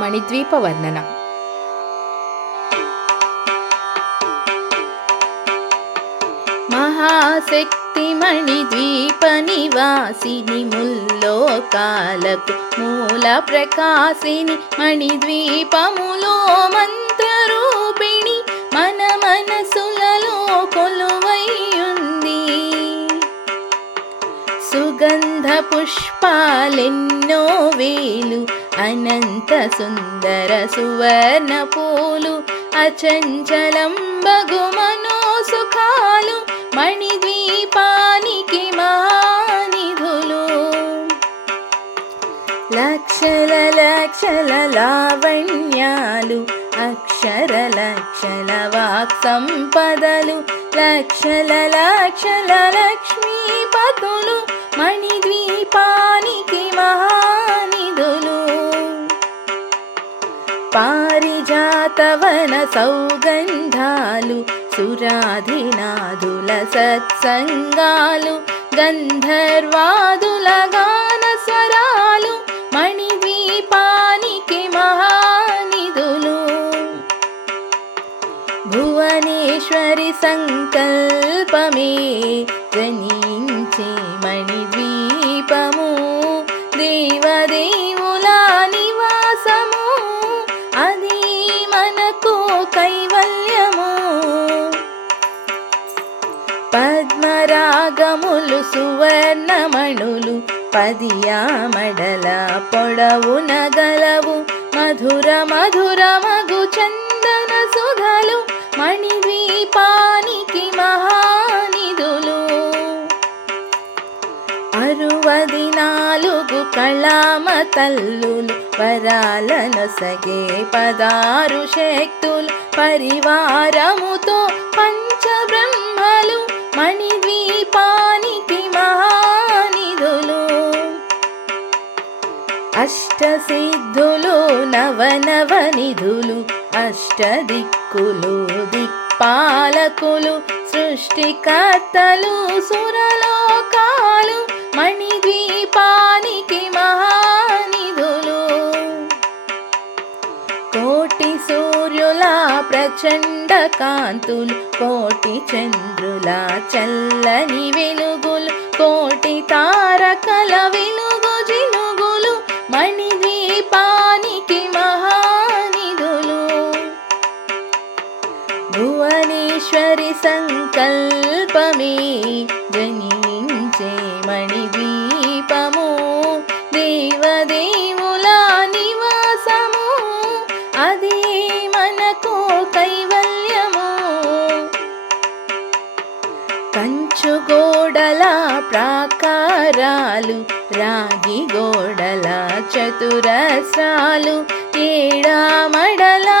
మణిద్వీప వర్ణన. మహాశక్తి మణిద్వీప నివాసిని ముల్లోకాలకు మూల ప్రకాశిని మణిద్వీపములో మంత్రరూపిణి మన మనసులలో కొలువైయుంది. సుగంధ పుష్పాలెన్నో వేలు అనంత సుందర సువర్ణ పూలు అచంచలం బగుమనో సుఖాలు మణిద్వీపానికి మానిధులు. లక్షల లక్షల లావణ్యాలు అక్షర లక్షల వాక్ సంపదలు లక్షల లక్షల లక్ష్మీపతులు పారిజాతవన సౌగంధాలు సురాధినాదుల సత్సంగాలు గంధర్వాదుల రాగములు సువర్ణమణులు పదియామడల పొడవున గలవు మధుర మధుర మగు చందన సుధలు మణిద్వీపానికి మహానిధులు. అరువది నాలుగు కళామ తల్లులు వరాలనొసగే పదారు శక్తులు. పరివారముతో పంచబ్రహ్మలు మణి అష్టసిద్ధులు నవనవ నిధులు అష్టదిక్కులు దిక్పాలకులు సృష్టికర్తలు సురలోకాలు మణిద్వీపానికి మహానిధులు. కోటి సూర్యుల ప్రచండ కాంతులు కోటి చంద్రుల చల్లని వెలుగులు కోటి తారకల వెలుగు భువనేశ్వరి సంకల్పమే జనించే మణిద్వీపము దేవదేవుల నివాసము అది మనకు కైవల్యము. కంచుగోడల ప్రాకారాలు రాగి గోడల చతురస్రాలు ఏడా మడలా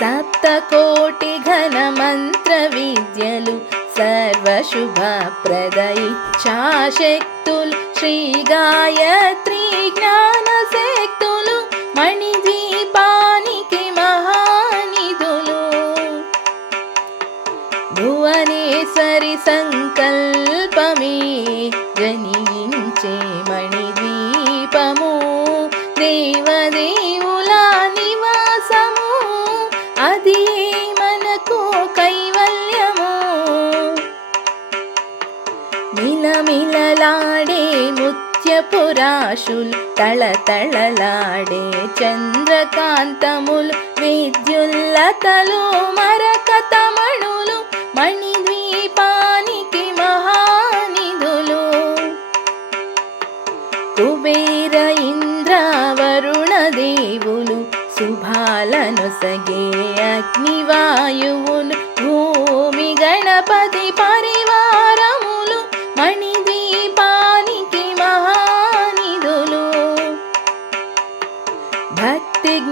సప్తకోటి ఘన మంత్ర విద్యలు సర్వశుభప్రద ఇచ్ఛాశక్తులు శ్రీ గాయత్రి జ్ఞాన శక్తులు మణిద్వీపానికి మహానిధులు భువనేశ్వరి సంగ ముత్యపురాశులు తళతళలాడే చంద్రకాంతములు విద్యుల్లతలు మరక తమణులు మణిద్వీపానికి మహానిధులు. కుబేర ఇంద్ర వరుణ దేవులు శుభాలను సగే అగ్నివాయువు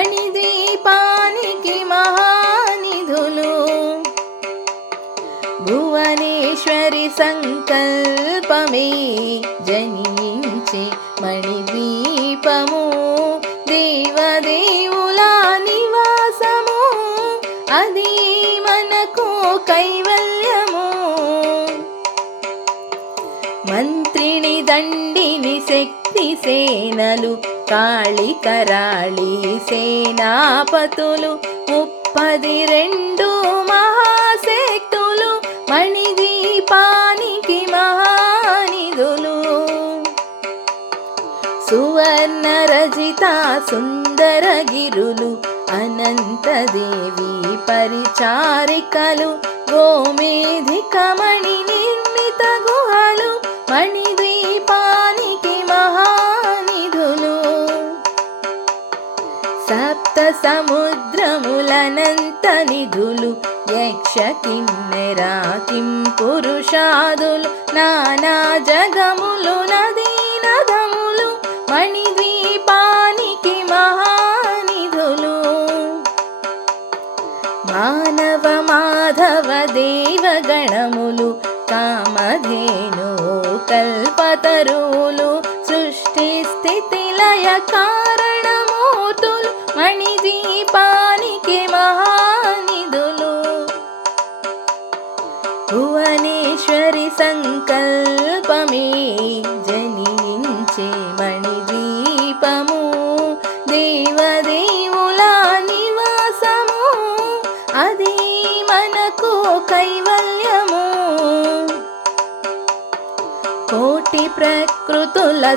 మణిదీపానికి మహానిధులు. భువనేశ్వరి సంకల్పమే జనించి మణిద్వీపము దేవదేవుల నివాసము అది మనకు కైవల్యము. మంత్రిని దండిని శక్తి సేనలు కాళి కరాళి సేనాపతులు ముప్పది రెండు మహాశక్తులు మణిదీపానికి మహానిధులు. సువర్ణ రజిత సుందర గిరులు అనంతదేవి పరిచారికలు గోమేధి కమణి నిర్మిత గుహలు మణిది సముద్రములనంత నిధులు యక్ష కిన్నెరా కిం పురుషాదులు నానా జగములు నదీ నదములు మణిద్వీపానికి మహానిధులు. మానవ మాధవ దేవగణములు కామధేను కల్పతరులు సృష్టి స్థితి లయ మణిదీపానికి మహానిధులు. భువనేశ్వరి సంకల్పమే జనించే మణిదీపము. దేవదేవుల నివాసము అది మనకు కైవల్యము. కోటి ప్రకృతుల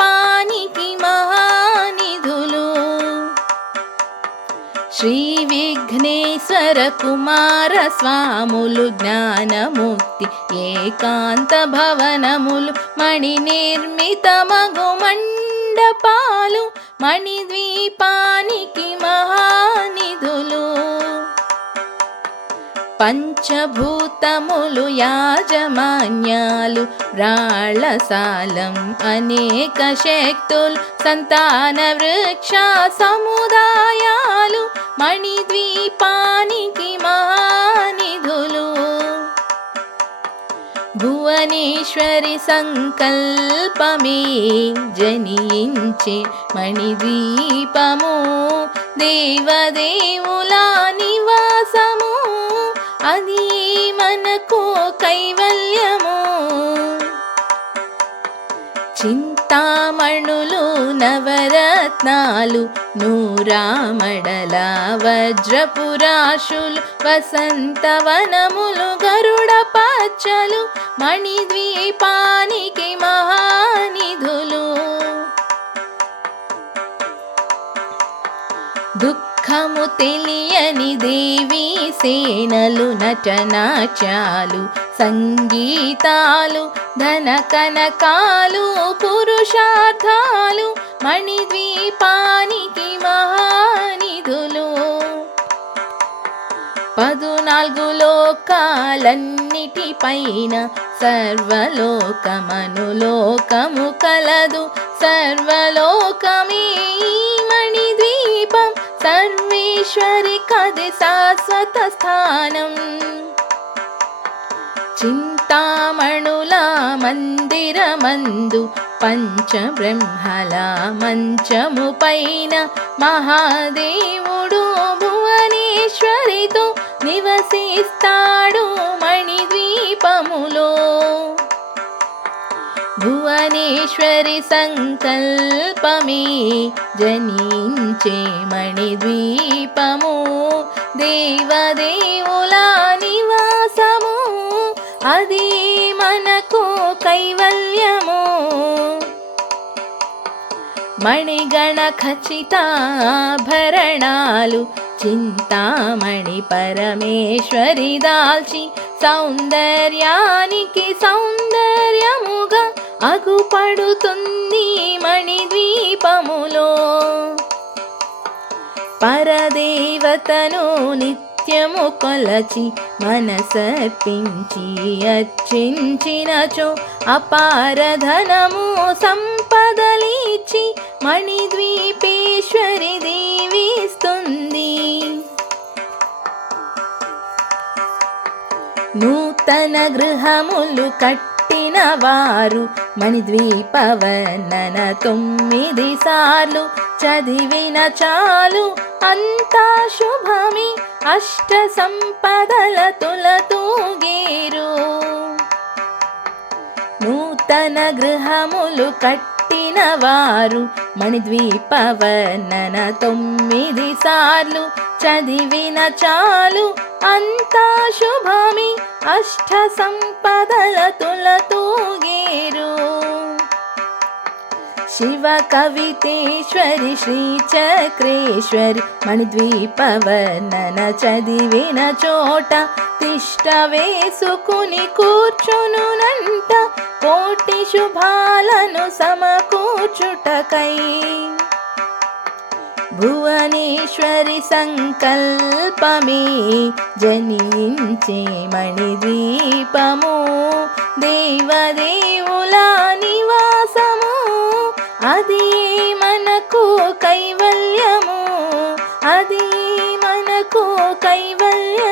శ్రీ విఘ్నేశ్వర కుమార స్వాములు జ్ఞానముక్తి ఏకాంత భవనములు మణి నిర్మిత మగు మండపాలు మణిద్వీపానికి మహా పంచభూతములు యాజమాన్యాలు రాళసాలం అనేక శక్తులు సంతాన వృక్ష సముదాయాలు మణిద్వీపానికి మానిధులు. భువనేశ్వరి సంకల్పమే జనించే మణిద్వీపము దేవదేవుల నివాసము అది మనకు కైవల్యము. చింతామణులు నవరత్నాలు నూరామడల వజ్రపురాశులు వసంతవనములు గరుడ పచ్చలు మణిద్వీపానికి ముఖము తెలియని దేవి సేనలు నటనాచాలు సంగీతాలు ధన కనకాలు పురుషార్థాలు మణిద్వీపానికి మహానిధులు. పదునాలుగు లోకాలన్నిటిపైన సర్వలోకమనులోకము కలదు సర్వలోకమే ఈశ్వరి మణిద్వీపం కది శాశ్వత స్థానం. చింతామణుల మందిరమందు పంచబ్రహ్మల మంచము పైన మహాదేవుడు భువనేశ్వరితో నివసిస్తాడు మణిద్వీపములో. భువనేశ్వరి సంకల్పమే జనించే మణిద్వీపము. దేవదేవుల నివాసము అది మనకు కైవల్యము. మణిగణ ఖచ్చితాభరణాలు చింతామణి పరమేశ్వరి దాల్చి సౌందర్యానికి సౌందర్యముగా అగుపడుతుంది మణిద్వీపములో పరదేవతను నిత్యము కొలచి మనసర్పించి అర్చించినచో అపారధనము సంపదలిచ్చి మణిద్వీపేశ్వరి దీవిస్తుంది. నూతన గృహములు కట్టిన వారు మణిద్వీపవర్ణన తొమ్మిది సార్లు చదివిన చాలు అంతా శుభమి అష్ట సంపదల తులతూగీరు నూతన గృహములు కట్టిన వారు మణిద్వీపవర్ణన తొమ్మిది సార్లు చదివిన చాలు అంతా శుభమి. అష్ట సంపదల తులతూగేరు శివ కవితేశ్వరి శ్రీ చక్రేశ్వరి మణిద్వీపవర్ణన చదివిన చోట తిష్ట వేసుకుని కూర్చునునంట కోటి శుభాలను సమకూర్చుటకై భువనేశ్వరి సంకల్పమే జనించే మణిద్వీపము దేవదేవుల నివాసము అది మనకు కైవల్యము. అది మనకు కైవల్యము